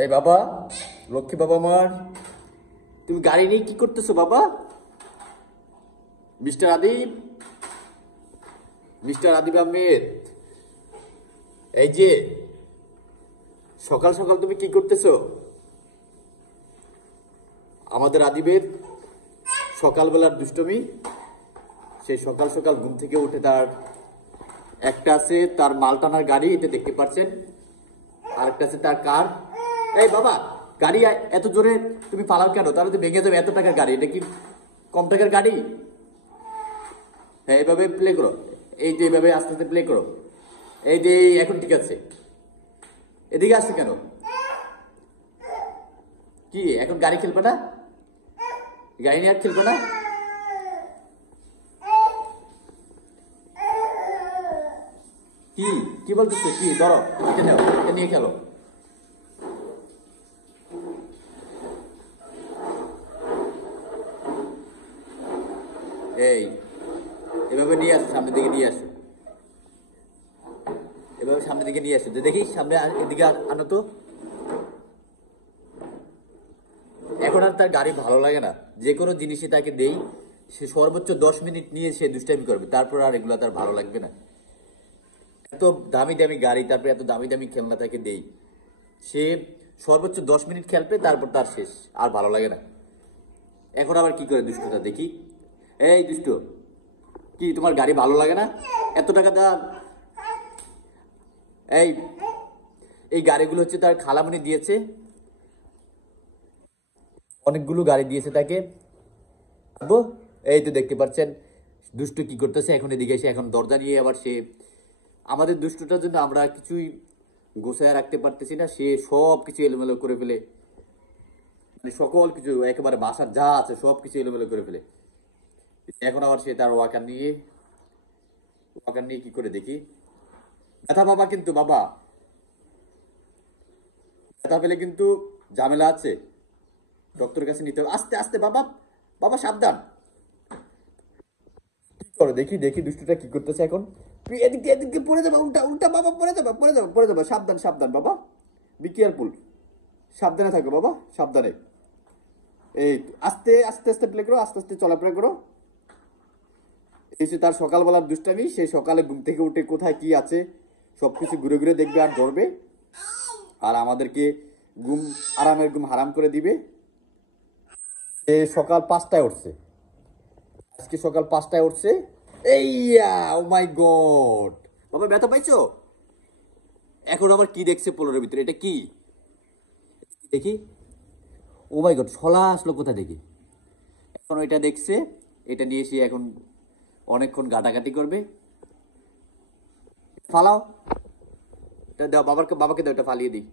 এই বাবা, লক্ষ্মী বাবা আমার, তুমি গাড়ি নিয়ে কি করতেছো বাবা? মিস্টার আদিব, মিস্টার আদিব আহমেদ, এই যে সকাল সকাল তুমি কি করতেছো? আমাদের আদিবের সকালবেলার দুষ্টমি, সে সকাল সকাল ঘুম থেকে উঠে তার একটা আছে তার মাল টানার গাড়ি, এটা দেখতে পাচ্ছেন, আরেকটা আছে তার কার। এই বাবা, গাড়ি এত জোরে তুমি পালাও কেন? তাহলে তো ভেঙে যাবে। এত টাকার গাড়ি, এটা কি কম টাকার গাড়ি? হ্যাঁ, এইভাবে প্লে করো, এই যে এইভাবে আস্তে আস্তে প্লে করো। এই যে এখন ঠিক আছে। এদিকে আসছে কেন? কি এখন গাড়ি খেলবে না? গাড়ি নিয়ে আর খেলবে না? কি কি বলতেছো? কি ধরো, এটা নাও, এটা নিয়ে খেলো। এই এভাবে নিয়ে আসো, সামনের দিকে নিয়ে আসো, এভাবে সামনের দিকে নিয়ে আসো। দেখি সামনে, এদিকে আনো তো। এখন আর তার গাড়ি ভালো লাগে না। যে কোনো জিনিসই তাকে দেই, সে সর্বোচ্চ 10 মিনিট নিয়ে সে দুষ্টামি করবে, তারপর আর এগুলো তার ভালো লাগবে না। এত দামি দামি গাড়ি, তারপর এত দামি দামি খেলনা তাকে দেই, সে সর্বোচ্চ 10 মিনিট খেলবে, তারপর তার শেষ, আর ভালো লাগে না। এখন আবার কি করে দুষ্টটা দেখি। এই দুষ্ট, কি তোমার গাড়ি ভালো লাগে না? এত টাকা দাম। এই এই গাড়িগুলো হচ্ছে তার খালামণি দিয়েছে, অনেকগুলো গাড়ি দিয়েছে তাকে। এই তো দেখতে পাচ্ছেন দুষ্টু কি করতেছে। এখন এদিকে এসে এখন দরজা নিয়ে আবার সে, আমাদের দুষ্টুটার জন্য আমরা কিছুই গোছায় রাখতে পারতেছি না। সে সব কিছু এলোমেলো করে ফেলে, মানে সকল কিছু একেবারে বাসার যা আছে সব কিছু এলোমেলো করে ফেলে। এখন আবার সে তার ওয়াকার নিয়ে কি করে দেখি। ব্যথা বাবা, কিন্তু বাবা ব্যথা পেলে কিন্তু ঝামেলা আছে, ডক্টরের কাছে নিতে হবে। আস্তে আস্তে বাবা, বাবা সাবধান। কি করো দেখি, দেখি দুষ্টুটা কি করতেছে এখন। তুই এদিকে এদিকে পড়ে যাবে, উল্টা উল্টা বাবা, পড়ে যাবে, পড়ে যাবে, পড়ে যাবে। সাবধান সাবধান বাবা, বি কেয়ারফুল, সাবধানে থাকো বাবা, সাবধানে। এই আস্তে আস্তে আস্তে প্লে করো, আস্তে আস্তে চলাফেরা করো। এই যে তার সকালবেলার দুষ্টামি, সে সকালে ঘুম থেকে উঠে কোথায় কি আছে সবকিছু ঘুরে ঘুরে দেখবে আর ধরবে, আর আমাদেরকে ঘুম, আরামের ঘুম হারাম করে দিবে। সে সকাল 5টায় উঠছে, আজকে সকাল 5টায় উঠছে। এইয়া, ও মাই গড, বাবা ব্যথা পাইছো? এখন আবার কি দেখছে পোলোর ভিতরে? এটা কি দেখি। ও মাই গড, ছলা আসলো কোথা থেকে? এখন এটা দেখছে, এটা নিয়ে সে এখন অনেকক্ষণ গাটাগাটি করবে। ফালাও, এটা দাও বাবাকে, বাবাকে দাও, এটা ফালিয়ে দিই।